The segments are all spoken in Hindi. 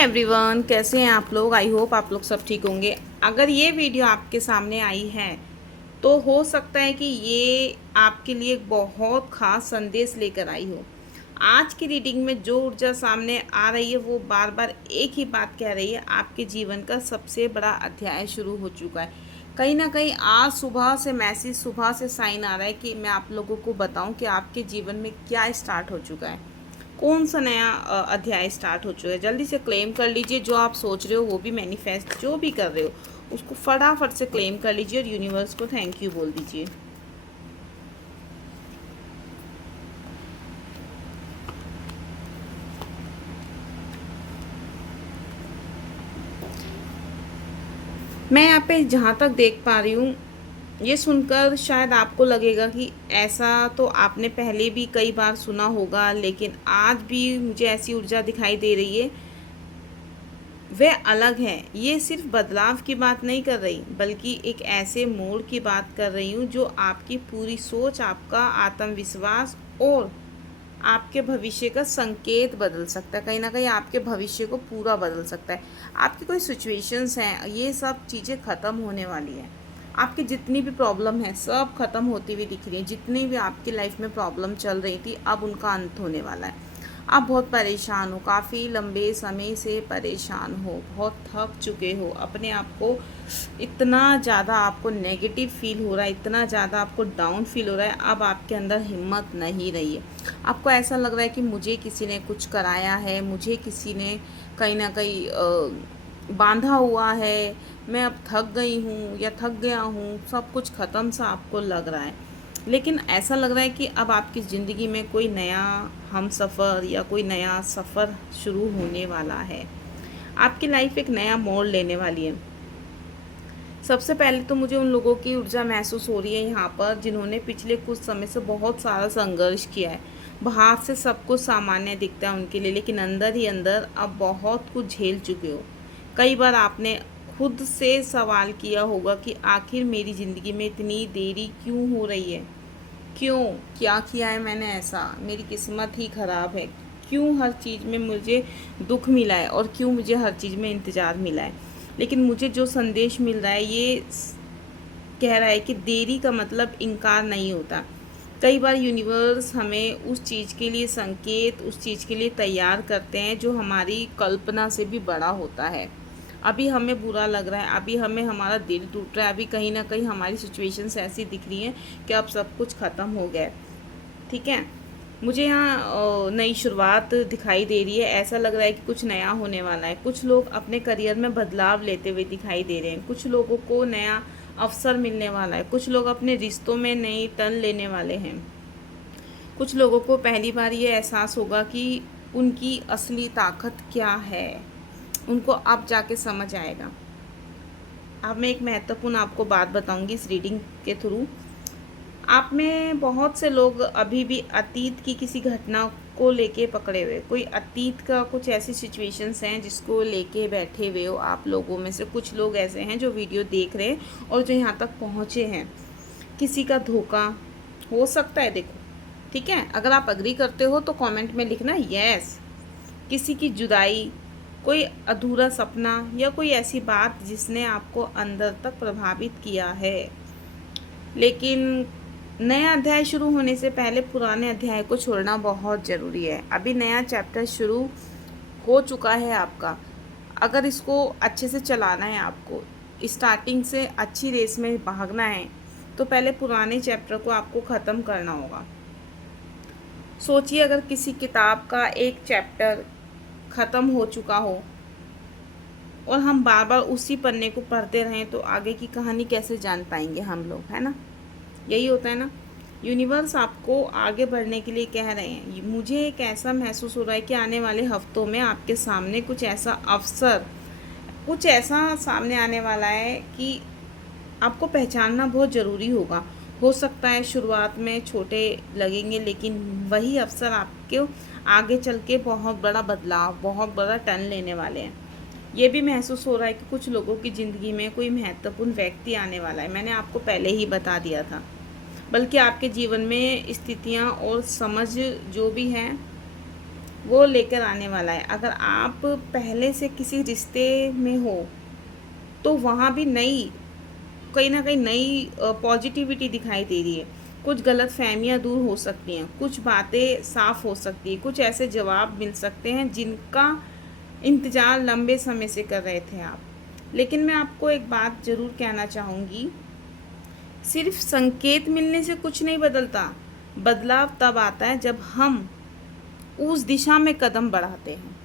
एवरीवन, कैसे हैं आप लोग। आई होप आप लोग सब ठीक होंगे। अगर ये वीडियो आपके सामने आई है तो हो सकता है कि ये आपके लिए एक बहुत ख़ास संदेश लेकर आई हो। आज की रीडिंग में जो ऊर्जा सामने आ रही है वो बार बार एक ही बात कह रही है, आपके जीवन का सबसे बड़ा अध्याय शुरू हो चुका है। कहीं ना कहीं आज सुबह से साइन आ रहा है कि मैं आप लोगों को बताऊं कि आपके जीवन में क्या स्टार्ट हो चुका है, कौन सा नया अध्याय स्टार्ट हो चुका है। जल्दी से क्लेम कर लीजिए। जो आप सोच रहे हो वो भी मैनिफेस्ट जो भी कर रहे हो उसको फटाफट से क्लेम कर लीजिए और यूनिवर्स को थैंक यू बोल दीजिए। मैं यहाँ पे जहाँ तक देख पा रही हूँ, ये सुनकर शायद आपको लगेगा कि ऐसा तो आपने पहले भी कई बार सुना होगा, लेकिन आज भी मुझे ऐसी ऊर्जा दिखाई दे रही है। वह अलग है। ये सिर्फ बदलाव की बात नहीं कर रही, बल्कि एक ऐसे मोड़ की बात कर रही हूँ जो आपकी पूरी सोच, आपका आत्मविश्वास और आपके भविष्य का संकेत बदल सकता है। कहीं ना कहीं आपके भविष्य को पूरा बदल सकता है। आपकी कोई सिचुएशंस हैं, ये सब चीज़ें ख़त्म होने वाली हैं। आपकी जितनी भी प्रॉब्लम है सब ख़त्म होती हुई दिख रही है। जितनी भी आपकी लाइफ में प्रॉब्लम चल रही थी अब उनका अंत होने वाला है। आप बहुत परेशान हो, काफ़ी लंबे समय से परेशान हो, बहुत थक चुके हो, अपने आप को इतना ज़्यादा आपको नेगेटिव फील हो रहा है, इतना ज़्यादा आपको डाउन फील हो रहा है। अब आपके अंदर हिम्मत नहीं रही है। आपको ऐसा लग रहा है कि मुझे किसी ने कुछ कराया है, मुझे किसी ने कहीं ना कहीं बांधा हुआ है, मैं अब थक गई हूँ या थक गया हूँ, सब कुछ ख़त्म सा आपको लग रहा है। लेकिन ऐसा लग रहा है कि अब आपकी ज़िंदगी में कोई नया हम सफ़र या कोई नया सफ़र शुरू होने वाला है। आपकी लाइफ एक नया मोड़ लेने वाली है। सबसे पहले तो मुझे उन लोगों की ऊर्जा महसूस हो रही है यहाँ पर जिन्होंने पिछले कुछ समय से बहुत सारा संघर्ष किया है। बाहर से सब कुछ सामान्य दिखता है उनके लिए, लेकिन अंदर ही अंदर अब बहुत कुछ झेल चुके हो। कई बार आपने खुद से सवाल किया होगा कि आखिर मेरी ज़िंदगी में इतनी देरी क्यों हो रही है, क्यों, क्या किया है मैंने ऐसा, मेरी किस्मत ही ख़राब है, क्यों हर चीज़ में मुझे दुख मिला है और क्यों मुझे हर चीज़ में इंतज़ार मिला है। लेकिन मुझे जो संदेश मिल रहा है ये कह रहा है कि देरी का मतलब इनकार नहीं होता। कई बार यूनिवर्स हमें उस चीज़ के लिए संकेत, उस चीज़ के लिए तैयार करते हैं जो हमारी कल्पना से भी बड़ा होता है। अभी हमें बुरा लग रहा है, अभी हमें हमारा दिल टूट रहा है, अभी कहीं ना कहीं हमारी सिचुएशंस ऐसी दिख रही हैं कि अब सब कुछ ख़त्म हो गया है। ठीक है, मुझे यहाँ नई शुरुआत दिखाई दे रही है। ऐसा लग रहा है कि कुछ नया होने वाला है। कुछ लोग अपने करियर में बदलाव लेते हुए दिखाई दे रहे हैं। कुछ लोगों को नया अवसर मिलने वाला है। कुछ लोग अपने रिश्तों में नई टर्न लेने वाले हैं। कुछ लोगों को पहली बार ये एहसास होगा कि उनकी असली ताकत क्या है। उनको अब जाके समझ आएगा। अब मैं एक महत्वपूर्ण आपको बात बताऊंगी इस रीडिंग के थ्रू। आप में बहुत से लोग अभी भी अतीत की किसी घटना को लेके पकड़े हुए, कोई अतीत का कुछ ऐसी सिचुएशंस हैं जिसको लेके बैठे हुए हो। आप लोगों में से कुछ लोग ऐसे हैं जो वीडियो देख रहे हैं और जो यहाँ तक पहुँचे हैं। किसी का धोखा हो सकता है, देखो ठीक है। अगर आप अग्री करते हो तो कमेंट में लिखना यस। किसी की जुदाई, कोई अधूरा सपना या कोई ऐसी बात जिसने आपको अंदर तक प्रभावित किया है। लेकिन नया अध्याय शुरू होने से पहले पुराने अध्याय को छोड़ना बहुत ज़रूरी है। अभी नया चैप्टर शुरू हो चुका है आपका। अगर इसको अच्छे से चलाना है, आपको स्टार्टिंग से अच्छी रेस में भागना है, तो पहले पुराने चैप्टर को आपको ख़त्म करना होगा। सोचिए, अगर किसी किताब का एक चैप्टर ख़त्म हो चुका हो और हम बार बार उसी पन्ने को पढ़ते रहें तो आगे की कहानी कैसे जान पाएंगे हम लोग, है ना। यही होता है ना। यूनिवर्स आपको आगे बढ़ने के लिए कह रहे हैं। मुझे एक ऐसा महसूस हो रहा है कि आने वाले हफ्तों में आपके सामने कुछ ऐसा अवसर, कुछ ऐसा सामने आने वाला है कि आपको पहचानना बहुत ज़रूरी होगा। हो सकता है शुरुआत में छोटे लगेंगे, लेकिन वही अवसर आपके आगे चल के बहुत बड़ा बदलाव, बहुत बड़ा टर्न लेने वाले हैं। ये भी महसूस हो रहा है कि कुछ लोगों की ज़िंदगी में कोई महत्वपूर्ण व्यक्ति आने वाला है। मैंने आपको पहले ही बता दिया था। बल्कि आपके जीवन में स्थितियाँ और समझ जो भी हैं वो लेकर आने वाला है। अगर आप पहले से किसी रिश्ते में हो तो वहाँ भी कहीं न कहीं नई पॉजिटिविटी दिखाई दे रही है। कुछ गलतफ़हमियाँ दूर हो सकती हैं, कुछ बातें साफ़ हो सकती हैं, कुछ ऐसे जवाब मिल सकते हैं जिनका इंतज़ार लंबे समय से कर रहे थे आप। लेकिन मैं आपको एक बात ज़रूर कहना चाहूँगी, सिर्फ़ संकेत मिलने से कुछ नहीं बदलता। बदलाव तब आता है जब हम उस दिशा में कदम बढ़ाते हैं।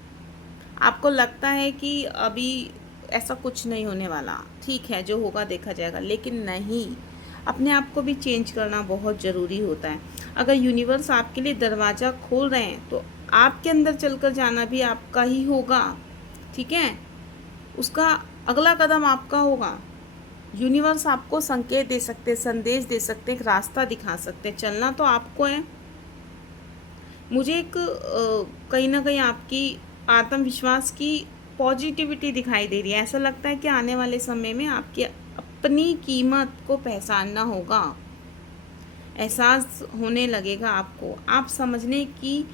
आपको लगता है कि अभी ऐसा कुछ नहीं होने वाला, ठीक है जो होगा देखा जाएगा, लेकिन नहीं, अपने आप को भी चेंज करना बहुत ज़रूरी होता है। अगर यूनिवर्स आपके लिए दरवाज़ा खोल रहे हैं तो आपके अंदर चलकर जाना भी आपका ही होगा, ठीक है? उसका अगला कदम आपका होगा। यूनिवर्स आपको संकेत दे सकते हैं, संदेश दे सकते हैं, एक रास्ता दिखा सकते हैं, चलना तो आपको है। मुझे एक कहीं न कहीं आपकी आत्मविश्वास की पॉजिटिविटी दिखाई दे रही है। ऐसा लगता है कि आने वाले समय में आपकी अपनी कीमत को पहचानना होगा। एहसास होने लगेगा आपको। आप समझने की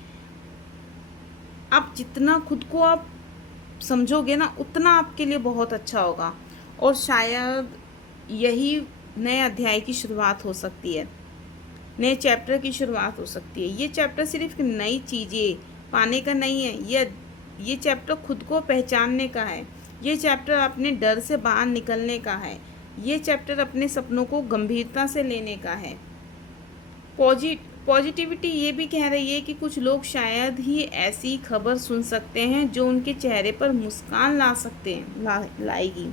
आप जितना खुद को आप समझोगे ना, उतना आपके लिए बहुत अच्छा होगा। और शायद यही नए अध्याय की शुरुआत हो सकती है। नए चैप्टर की शुरुआत हो सकती है। ये चैप्टर सिर्फ नई चीज़ें पाने का नहीं है, ये चैप्टर खुद को पहचानने का है। ये चैप्टर अपने डर से बाहर निकलने का है। ये चैप्टर अपने सपनों को गंभीरता से लेने का है। पॉजिटिविटी ये भी कह रही है कि कुछ लोग शायद ही ऐसी खबर सुन सकते हैं जो उनके चेहरे पर मुस्कान ला सकते हैं, लाएगी।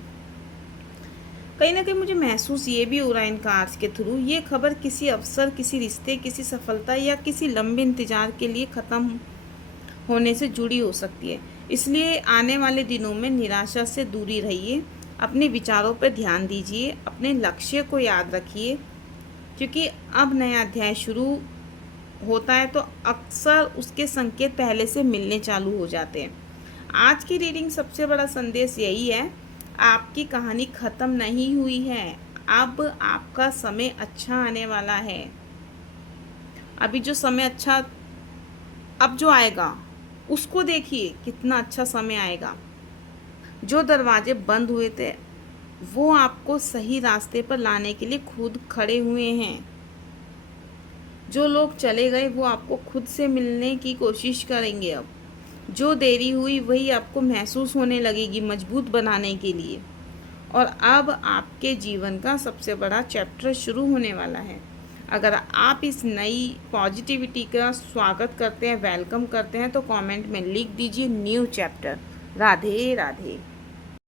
कहीं ना कहीं मुझे महसूस ये भी हो रहा है इन कार्ड्स के थ्रू, ये खबर किसी अवसर, किसी रिश्ते, किसी सफलता या किसी लंबे इंतजार के लिए ख़त्म होने से जुड़ी हो सकती है। इसलिए आने वाले दिनों में निराशा से दूरी रहिए, अपने विचारों पर ध्यान दीजिए, अपने लक्ष्य को याद रखिए, क्योंकि अब नया अध्याय शुरू होता है तो अक्सर उसके संकेत पहले से मिलने चालू हो जाते हैं। आज की रीडिंग सबसे बड़ा संदेश यही है, आपकी कहानी ख़त्म नहीं हुई है। अब आपका समय अच्छा आने वाला है। अभी जो समय अच्छा अब जो आएगा उसको देखिए, कितना अच्छा समय आएगा। जो दरवाजे बंद हुए थे वो आपको सही रास्ते पर लाने के लिए खुद खड़े हुए हैं। जो लोग चले गए वो आपको खुद से मिलने की कोशिश करेंगे। अब जो देरी हुई वही आपको महसूस होने लगेगी मजबूत बनाने के लिए। और अब आपके जीवन का सबसे बड़ा चैप्टर शुरू होने वाला है। अगर आप इस नई पॉजिटिविटी का स्वागत करते हैं, वेलकम करते हैं, तो कमेंट में लिख दीजिए न्यू चैप्टर। राधे राधे।